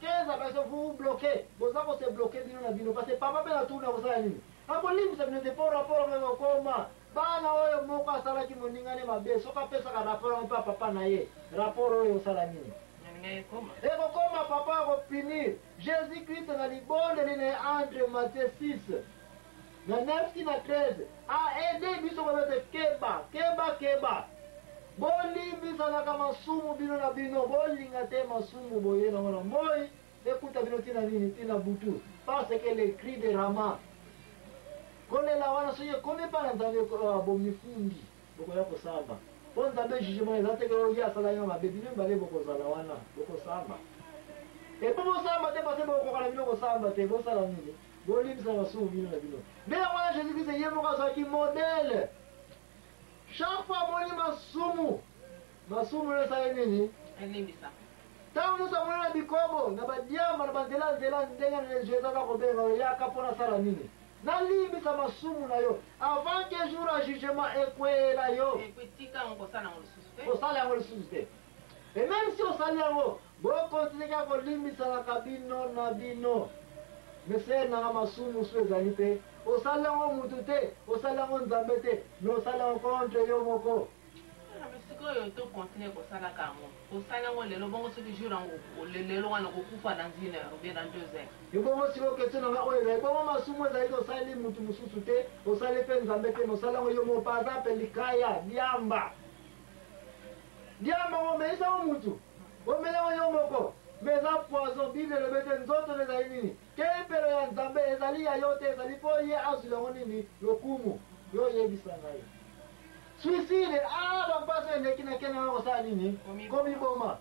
15 parce que vous bloquez. Vous avez se bloqué bino parce que papa peut la tourner vous allez. Ako limisa bino de pour rapport avec koma. Bana oyo moka sala ki moningane mabe soka pesa ka rapport on papa na ye. Rapport oyo sala nini? Eko koma papa ko finir. Jésus Christ na libonde ni entre Matthieu 6. Na 9 na 13. A aider biso ko bete keba. Bolimbisa na kama sumu bino na bino bolinga te masumu boye na mona moi ekuta bino tina nini tina butu parce que les cris de Rama kone la wana soye kome pa nzambe bomifundi boko ya kosamba po nzambe jugement ezate ke oya sala yo mabe bino mbale boko zala wana boko samba e po samba te parce boko kala bino ko samba te bo sala nini bolimbisa na sumu bino na bino mais wana Jésus Christ yemo ka so ki modèle. Chaque fois masumu le sa nini elimbisa tangu musa mwana bikobo na badiamba na bandela ndenga na jeza na kobeba ya kapona sala nini na limbisa masumu na yo avant que jour à jugement ekwela yo epetika ngosana ngolususte osala ngolususte et même si osala ngo bo continue ka ko limbisa na kabino na bino mais na masumu so ezali te osala ngo mutu te osala ngo nzambe te mais osala ngo contre yo moko. Sikoyo to continue kosala kango osala ngo lelo bongo soki jour ngo lelo wana kokufa dans 1 heure ou bien dans 2 heures yobongo siko question nga oyo bongo masumu ezali osali mutu mususu te osali pe nzambe te osala ngo yo mo par exemple likaya diamba ngo meisa ngo mutu omele ngo yo moko mais a poison bible le bete nzoto ne zali nini kempelo ya nzambe ezali ya yo te ezali po ye azula ngo nini lokumu yo yebisa ngai suicide bampasa ndeki na kena ngo sala nini komi boma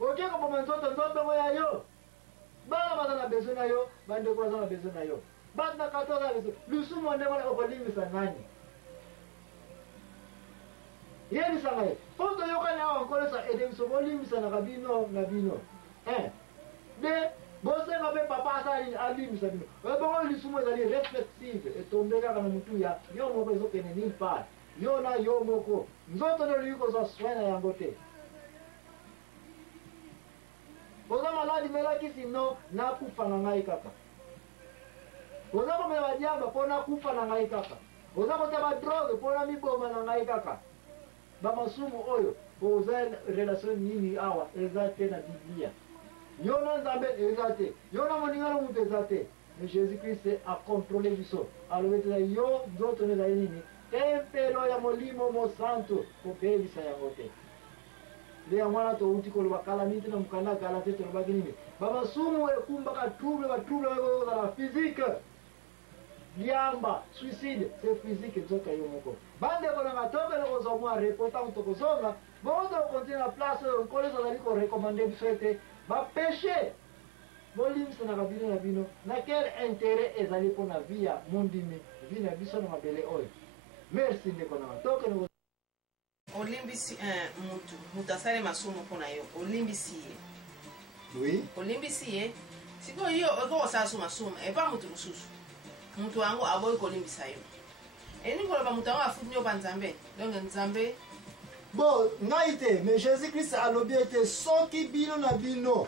oke ko boma nzoto ngo ya yo bana baza na besoin na yo bande ko baza na besoin na yo bana na 14 ans lusumu nde wala okolimisa nani yebisa ngai poto yo kana encore sa edemso bolimisa na kabino na bino de bosenga be papa asali alimisa bino bongo lisumu ezali reflexive etombeka kana mutu ya yo moko ezokende nulle part yo na yo moko nzoto no liko za soin na yango te boza maladi melaki sino nakufa na ngai kaka boza komela badiamba mpo nakufa na ngai kaka boza kota badroge mpo na miboma na ngai kaka bamasumu oyo boza relation nini awa eza te na biblia yo na nzambe eza te yo na moningano mutu eza te mais Jésus Christ a contrôlé biso alobetela yo nzoto nezali nini tempelo ya molimo mosantu kopebisa yango te nde yango wana touti koloba kala mingi na mokanda kala te tolobaki nini bamasumu ekumbaka trouble ekozala physique liamba suicide c'est physique nzoka yo moko bandeko nanga tokende kozwa mwa repo ntango tokozonga bongo tokontinue na place oyo nkolo ezazali korekomande biso ete bapeshe bolimbisanaka bino na bino na quel intérêt ezali mpona vi ya mondimi vi na biso na mabele oyo merci ndeko nanga tokende olimbisi mutu asali masumu mpona yo olimbisi ye oui olimbisi ye sikoyo yo okokosala so masumu epa mutu mosusu mutu wango aboyi kolimbisa yo eningi koloba mutu yango afuti yo banzambe donc nzambe bon ngai te mais Jésus Christ alobi ete soki bino na bino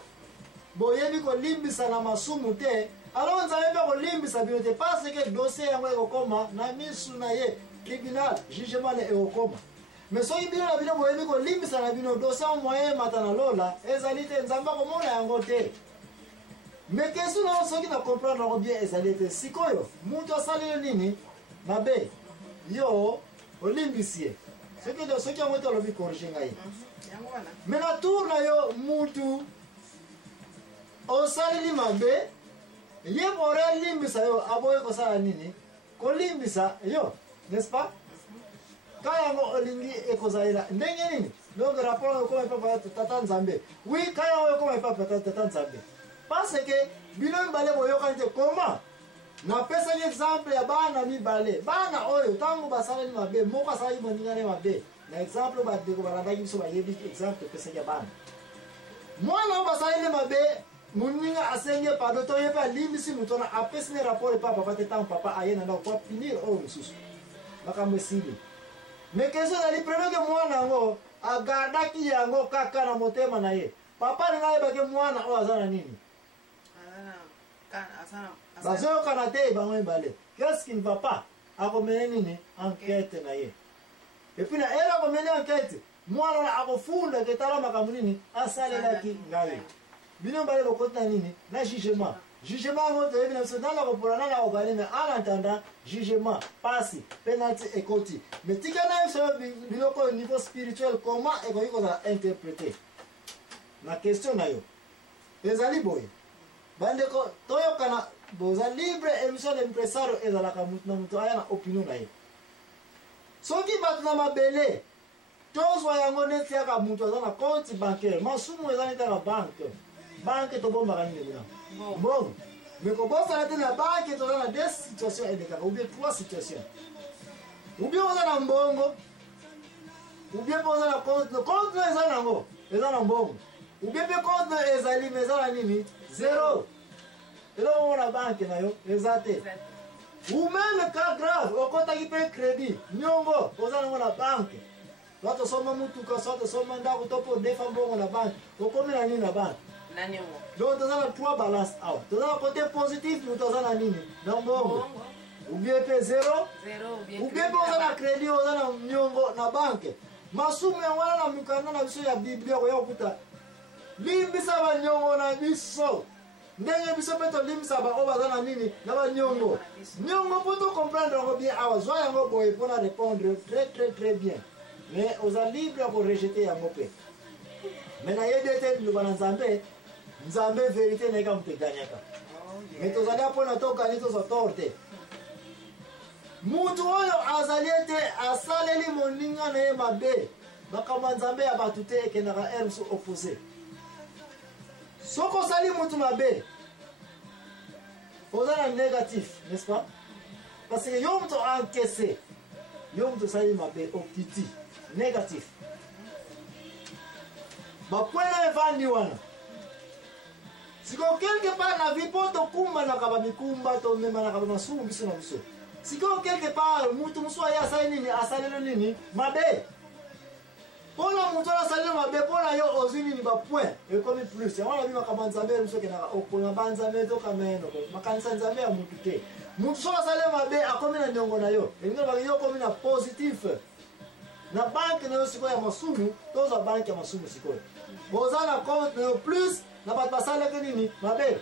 boyebi kolimbisa na masumu te alors nzambe mpe kolimbisa bino te parce que dossier yango ekokoma na misu na ye tribunal jugement ekokoma mais soki bino na bino boyebi kolimbisa na bino dossier moyen emata na lola ezali te nzambe akomona yango te mais question na soki na comprendre yango bien ezali te sikoyo mutu asaleli nini mabe yo olimbisi ye soki yango te olobi corrige ngai mais na tour na yo mutu osaleli mabe ye bore limbisa yo aboyi kosala nini kolimbisa yo n'est-ce pas ka yango olingi ekozalela ndenge nini donc rapport okoma epapa tata nzambe oui ka yango okoma epapa tata nzambe parce que bino mibale boyokani te koma napesaki exemple ya bana mibale bana oyo ntango basaleli mabe moko asalaki moningane mabe na exemple bandeko balandaki biso bayebi exemple topesaki ya bana mwana oyo basaleli mabe moninga asengi pardon to ye mpe alimbisi moto wana apesi ne rapport epa papa te ntango papa aye na ndako po apinir oyo mosusu makambo esili mais question ezali premier ke mwana yango agardaki yango kaka na motema na ye papa ngai bake mwana o azana nini bazo kana te bango mbale qu'est-ce qui ne va pas akomene nini enquête na ye et puis na era komene enquête mwana na akofunda ketala makambo nini asalelaki ngai bino mbale bokota nini na jugement ngo te bino so nala kopona nala okale mais en entendant jugement passe penalty et koti mais tikana so biloko au niveau spirituel comment eko za interpréter na question na yo ezali boye bandeko toyokana boza libre émission d'impresario ezalaka mutu na mutu aya na opinion na ye soki bato na mabele tozwa yango neti yaka mutu aza na compte bancaire masumu eza neti yaka banke tobombaka nini bina mbongo mais kobosana te na banke toza na deux situations elekaka ou bien trois situations ou bien oza na mbongo ou bien mpe oza na compte no eza nango eza na mbongo ou bien mpe compte no ezali mais eza na nini zéro eloko ngo na banke na yo eza te ou même cas grave okotaki mpe crédit nyongo oza nango na banke soit tosomba mutuka soit tosomba ndako to mpo odefa mbongo na banke okomi na nini na banke donc toza na trois balance awa toza na côté positif mutu oza na nini na mbongo ou bien mpe zéro ou bien mpe oza na crédit oza na nyongo na banke masumu yango wana na mikanda na biso ya biblia koya kokuta limbisa banyongo na biso ndenge biso mpe tolimbisa baoyo baza na nini na banyongo nyongo mpo tocomprendre yango bien awa zwa yango boye mpona répondre très bien mais oza libre ya korejete yango mpe mais nayebi ete liloba na nzambe vérité naika moto eganyaka mais tozali mpona tokani tozwa tort te mutu oyo azali ete asaleli moninga na ye mabe makambo ya nzambe ya bato te ekendaka ere mosu opposé soki osali mutu mabe oza na négatif n'est-ce pas parce que yo moto encaissé yo moto osali mabe okiti négatif bakwena evandi wana sikoyo quelque part na vi mpo tokumbanaka bamikumba tomemanaka bamasumu biso na biso sikoyo quelque part mutu mosu aye asali nini asalelo nini mabe mpona mutu wana asalelo mabe mpona yo ozwi nini bapoint ekomi plus yango nabi makambo ya nzambe mosu okendaka okona banzambe tokameno makanisa nzambe ya mutu te mutu soki asalelo mabe akomi na niongo na yo elingi lobaka yo okomi na positif na banke na yo sikoyo ya masumu tozwa banke ya masumu sikoyo boza na compte na yo plus na bato basalaki nini mabe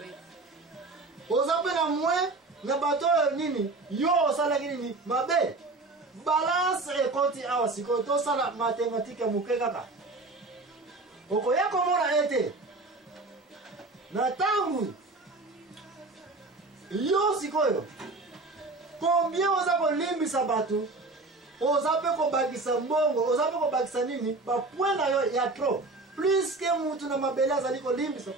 oza mpe na moins na bato oyo nini yo osalaki nini mabe balance ekoti awa sikoyo tosala mathématique moke kaka okoya komona ete na ntango yo sikoyo combien oza kolimbisa bato oza mpe kobakisa mbongo oza mpe kobakisa nini bapoint na yo ya trop plus ke mutu na mabele azali kolimbisa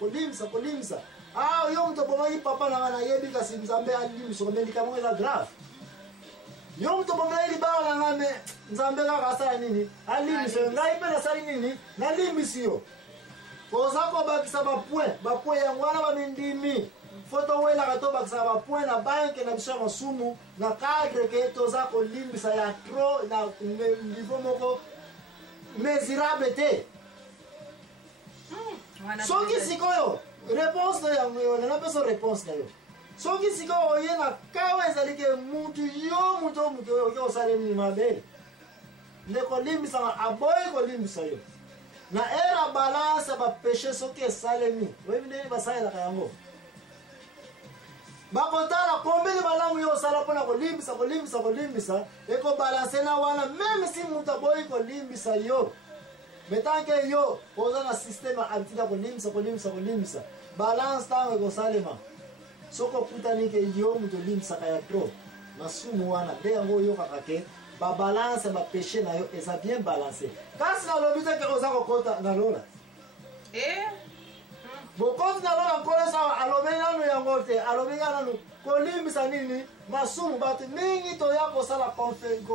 yo mutu obomaki papa na nga nayebi kasi nzambe alimbisa komelikamoko eza grave yo mutu obomaki libala na nga me nzambe kaka asala nini alimbisa yo ngai mpe nasali nini nalimbisi yo oza kobakisa bapoint yango wana bamindimi fo towelaka tobakisaka bapoint na banke na biso ya masumu na cadre ke toza kolimbisa ya trop na niveau moko mesurable te soki sikoyo réponse na yango yo nanga mpe so réponse na yo soki sikoyo oye na kawa ezali ke mutu oyo oke osali nini mabe nde kolimbisaka aboyi kolimbisa yo na ere ya balance ya bapeshe soki esalemi oyebi ndeni basalelaka yango bakotala kombeli malamu yo osala mpona kolimbisa ekobalanse na wana meme si mutu aboyi kolimbisa yo metanke yo oza na systeme habitude ya kolimbisa balance ntango ekosalema soki okutani ke yo mutu olimbisaka ya trop masumu wana nde yango oyokaka ke babalance bapeshe na yo eza bien balance kasi nalobi te ke oza kokota na lola bokoti na lola nkolo sawa alobeli nanu yango te alobeli nanu kolimbisa nini masumu bato mingi toya kosala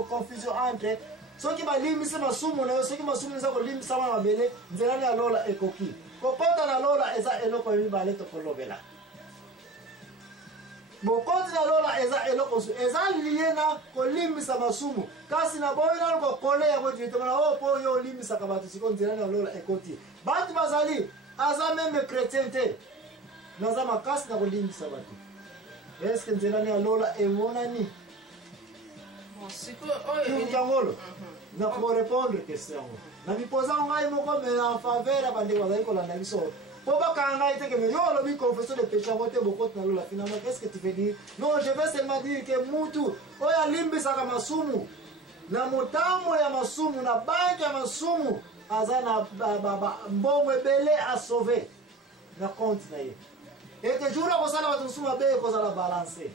confusion entre soki balimbisi masumu na yo soki masumu eza kolimbisa wana mabele nzelani ya lola ekoki kokota na lola eza eloko mibale tokolobela bokoti na lola eza eloko su eza liye na kolimbisa masumu kasi na boyi nanu kokole yango directement na oyo mpo yo olimbisaka bato siko nzelani ya lola ekoti bato bazali aza meme chrétien te naza makasi na kolimbisa bato eske nzela ni alola emonani kiutangolo na korepondre question yango na mipoza ngai moko me en faveur ya bandeko bazali kolanda biso po bakanga ngai teke me yo olobi confession de péché yango te bokoti na lola finalement qu'est-ce que tu veux dire non je vais seulement dire que mutu oyo alimbisaka masumu na motambo ya masumu na banke ya masumu aza na mbongo ebele asauve na compte na ye eke jour akosala bato mosusu mabe ekozala balance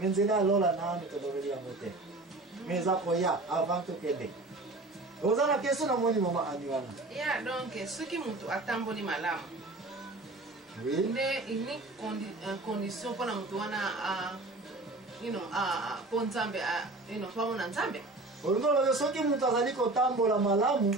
me nzela alola nanu tolobeli yango te me eza koya avant tokende oza na question na moni mama ani wana ya donc soki moto atamboli malamu nde ini condition mpona moto wana po nzambe po amona nzambe olingo lobe soki moto azali kotambola malamu